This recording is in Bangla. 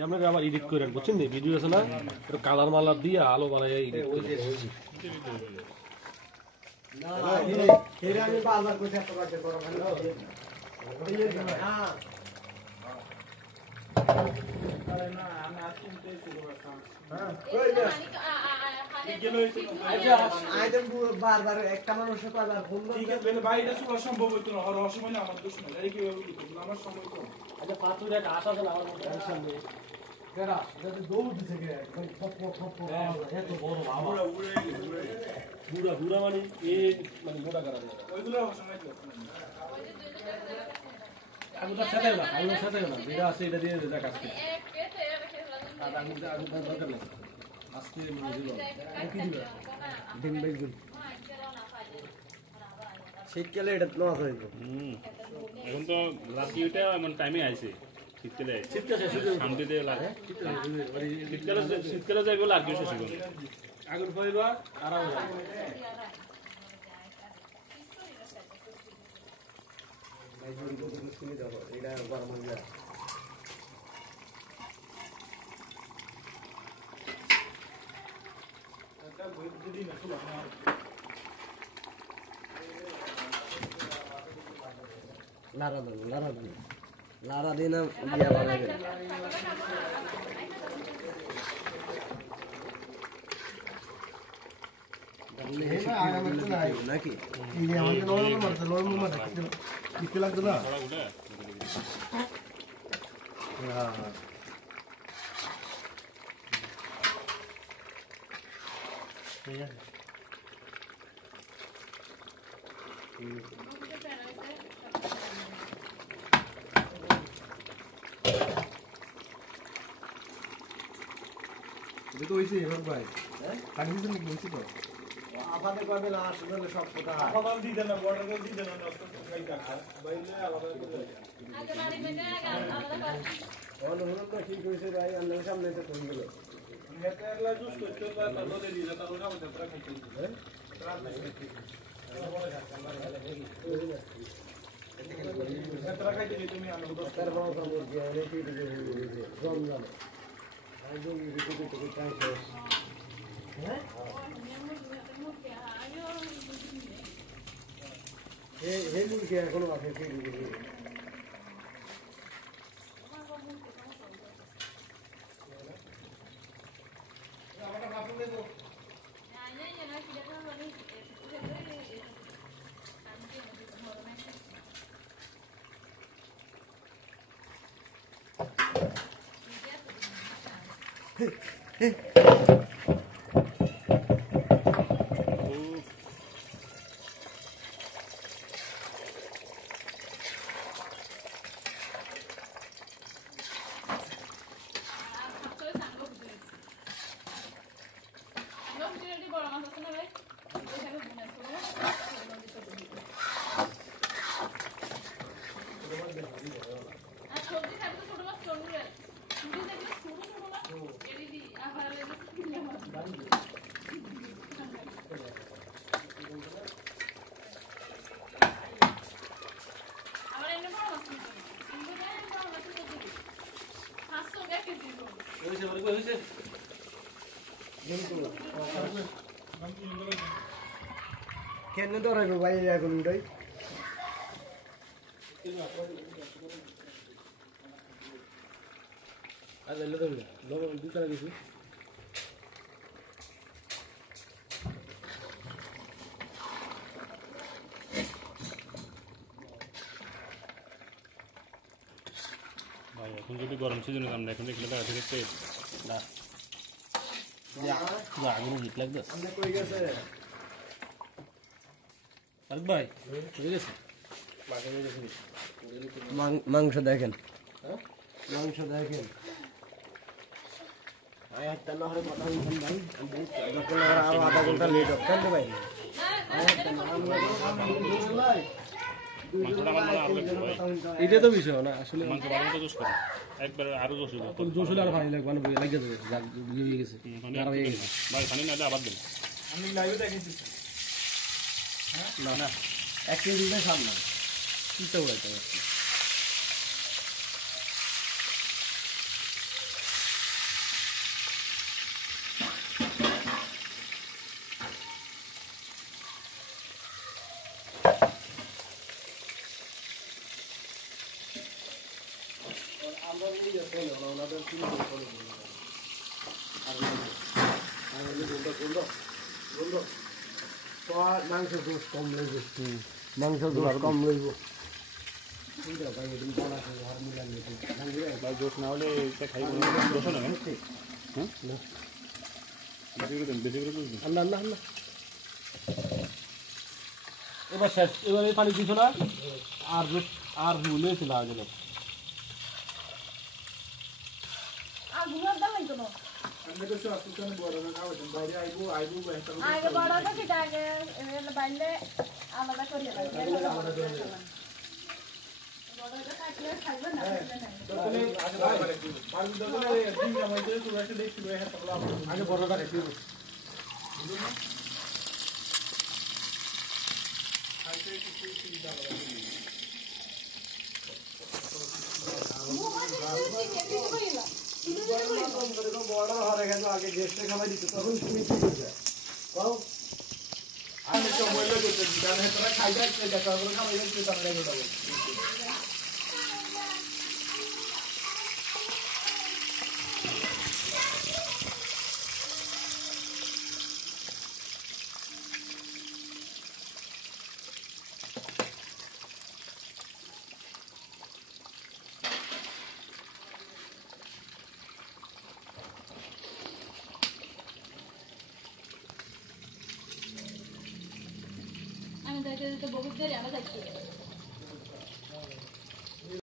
আমরা আবার এডিট করেন বুঝছেন নি ভিডিও আছে না কালার মালার দিয়ে আলো বানায় এডিট করে না এর আমি বারবার কইতে এত কাজ করব না হ্যাঁ আরে না আমি আজকে শুরু করতাম হ্যাঁ কই যা আইটেম বারবার একটা মানুষের কয়বার ফোন করে ঠিক আছে ভাই এটা সুরা সম্ভব হইতো না আর অসময় আমার দোষ না এই কি আমার সময় কম আচ্ছা পাতুরে একটা আশা আছে না আমার মধ্যে টেনশন নেই কেডা এটা দৌড় দিছে কে খপ এত বড় বাবা বুড়া মানে এই মানে মোটা করা ওইগুলো সময় তো আগুটা সাজাও না যেটা আছে এটা দিয়ে দেখ আজকে আর আগুটা দরকার নেই আজকে মনে দিল কি দিবা ডিম বেগুন শীতকালে এটা লস হইব এখন তো রাতিটা এমন টাইমে আইছে শীতকালে শান্তিতে লাগে শীতকালে যাইব লাগবে শেষ করুন আগুন পাইবা আরাম এটা গরম হয়ে যায় লারা দিন ইয়া বানাবে নাকি লাগতো না ঠিক আছে দেখো হইছে এবার ভাই হ্যাঁ কাটি দিতে বলছি তো আপাতত কবে না আসলে সব কথা আপাতত দিতে না বড় করে দিতে না নষ্ট করে টাকা বাইরে আলাদা করে আগে বাড়ি থেকে আলাদা করে অনুরোধ তো ঠিক হইছে ভাই আল্লাহ সামনে তো কই গেল এটা একলা জুস করতে না তাহলে দিনা তাহলে না ওটা খাইতে হ্যাঁ এতটা খাইতে তুমি আমি তার বাবা কামড় দিয়ে রেখে দিয়ে রমজান একদম রেখে দিতে চাই হ্যাঁ এই মুরগি এখনো আছে সেই মুরগি কেন ধরাইবো ভাই এখন উঠাই আজ এলে তো লোক দুটারে গেছি ভাই এখন যদি গরম সিজনে আমরা এখন দেখলে তো আছে দেখতে না আগুন হিট লাগবে আমরা কই গেছে আরেক ভাই ঠিক আছে মাংস দেখেন মাংস দেখেন আয় একটা নহরে কথা বলছেন ভাই যখন আরো আধা ঘন্টা লেট হবে কেন ভাই মাংসটা আমার মনে আরো লাগবে ভাই এটা তো বিষয় না আসলে মাংস ভালো মতো জোস করে একবার আরো জোস হইলো তোর জোশ হলে আর পানি লাগবে না লাগিয়ে দেবে হয়ে গেছে গাঢ় হয়ে গেছে ভাই পানি না আবার দেন আমি লাইভে দেখেছি না না এক কেজি দিয়ে সামনে চিন্তা উড়াইতে হবে আমরা নিজে চলে ওনাদের শুরু করে আর তো মাংস দোষ কম লইব মাংস দোষ কম লইব দোষ না হলে এটা খাইব দোষ না হ্যাঁ বেশি করে দেন বেশি করে দেন আল্লাহ আল্লাহ আল্লাহ এবার শেষ এবার এই পানি দিছ না আর ভুলেছিল আগে আগুনের দাম হইতো না আমি তো সব সুতনে বড় না খাওয়াতাম বাইরে আইবো বেহতর আগে বড় তো সেটা আগে বাইলে আলাদা করিয়ে লাগে বড়টা কাটিয়ে খাইবে না তাহলে আগে বাইরে পাঁচ দলে দিন আমাদের তো একটা দেখি বেহতর লাভ আগে বড়টা রেখে বড় হরে গেল আগে গেস্টে খাওয়াই দিত তখন তুমি কি করবে কও আমি তো বললে করতে জানে তোরা খাই যাচ্ছে দেখা করে খাওয়াই যাচ্ছে তাহলে গোটা বল আমি তাকে বহুত করে আলাদা থাকি